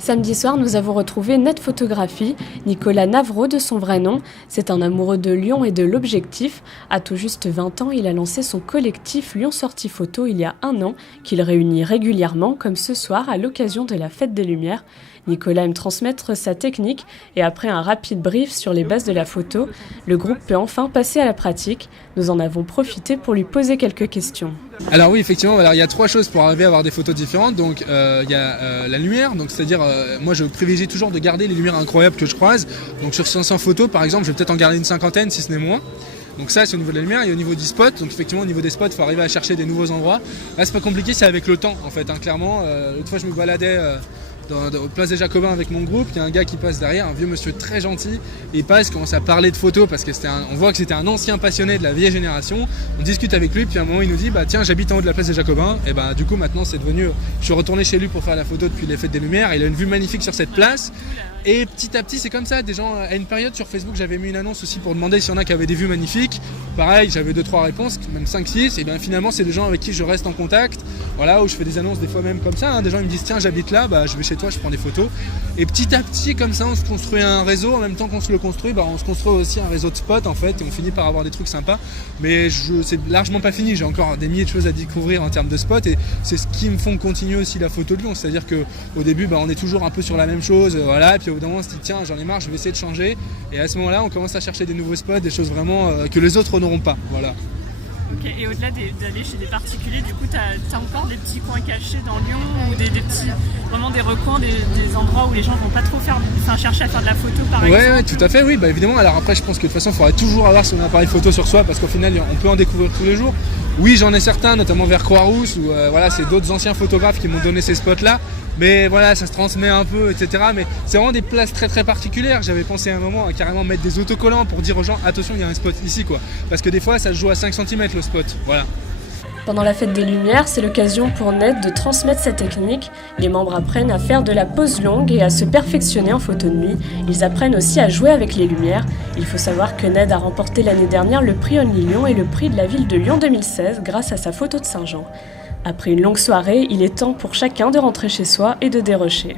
Samedi soir, nous avons retrouvé Ned Photographie, Nicolas Navreau de son vrai nom. C'est un amoureux de Lyon et de l'objectif. À tout juste 20 ans, il a lancé son collectif Lyon Sortie Photo il y a 1 an, qu'il réunit régulièrement, comme ce soir à l'occasion de la Fête des Lumières. Nicolas aime transmettre sa technique et après un rapide brief sur les bases de la photo, le groupe peut enfin passer à la pratique. Nous en avons profité pour lui poser quelques questions. Alors oui, effectivement, il y a 3 choses pour arriver à avoir des photos différentes. Donc il y a la lumière, donc c'est-à-dire moi je privilégie toujours de garder les lumières incroyables que je croise. Donc sur 500 photos par exemple, je vais peut-être en garder une 50aine si ce n'est moins. Donc ça c'est au niveau de la lumière et au niveau du spot. Donc effectivement au niveau des spots, il faut arriver à chercher des nouveaux endroits. Là c'est pas compliqué, c'est avec le temps en fait, clairement. L'autre fois je me baladais au Place des Jacobins avec mon groupe, il y a un gars qui passe derrière, un vieux monsieur très gentil, et il passe, commence à parler de photos parce que on voit que c'était un ancien passionné de la vieille génération. On discute avec lui, puis à un moment il nous dit tiens, j'habite en haut de la Place des Jacobins, et du coup maintenant c'est devenu, je suis retourné chez lui pour faire la photo depuis les Fêtes des Lumières, il a une vue magnifique sur cette place. Et petit à petit c'est comme ça, des gens, à une période sur Facebook j'avais mis une annonce aussi pour demander s'il y en a qui avaient des vues magnifiques. Pareil, j'avais 2-3 réponses, même 5-6, et bien finalement c'est des gens avec qui je reste en contact, voilà, où je fais des annonces des fois même comme ça, des gens ils me disent tiens j'habite là, je vais chez toi, je prends des photos. Et petit à petit comme ça on se construit un réseau, en même temps qu'on se le construit, on se construit aussi un réseau de spots en fait, et on finit par avoir des trucs sympas. Mais c'est largement pas fini, j'ai encore des milliers de choses à découvrir en termes de spots, et c'est ce qui me font continuer aussi la photo de Lyon, c'est-à-dire qu'au début on est toujours un peu sur la même chose, voilà, et puis au bout d'un moment on se dit tiens j'en ai marre, je vais essayer de changer, et à ce moment là on commence à chercher des nouveaux spots, des choses vraiment que les autres n'auront pas, voilà. Ok, et au-delà d'aller chez des particuliers, du coup, tu as encore des petits coins cachés dans Lyon ou des petits, vraiment des recoins, des endroits où les gens vont pas trop chercher à faire de la photo par exemple. Ouais, tout à fait, oui, évidemment. Alors après, je pense que de toute façon, il faudrait toujours avoir son appareil photo sur soi parce qu'au final, on peut en découvrir tous les jours. Oui, j'en ai certains, notamment vers Croix-Rousse, où voilà, c'est d'autres anciens photographes qui m'ont donné ces spots-là. Mais voilà, ça se transmet un peu, etc. Mais c'est vraiment des places très très particulières. J'avais pensé à un moment à carrément mettre des autocollants pour dire aux gens attention, il y a un spot ici, quoi. Parce que des fois, ça se joue à 5 cm le spot. Voilà. Pendant la Fête des Lumières, c'est l'occasion pour Ned de transmettre sa technique. Les membres apprennent à faire de la pose longue et à se perfectionner en photo de nuit. Ils apprennent aussi à jouer avec les lumières. Il faut savoir que Ned a remporté l'année dernière le prix Only Lyon et le prix de la ville de Lyon 2016 grâce à sa photo de Saint-Jean. Après une longue soirée, il est temps pour chacun de rentrer chez soi et de dérocher.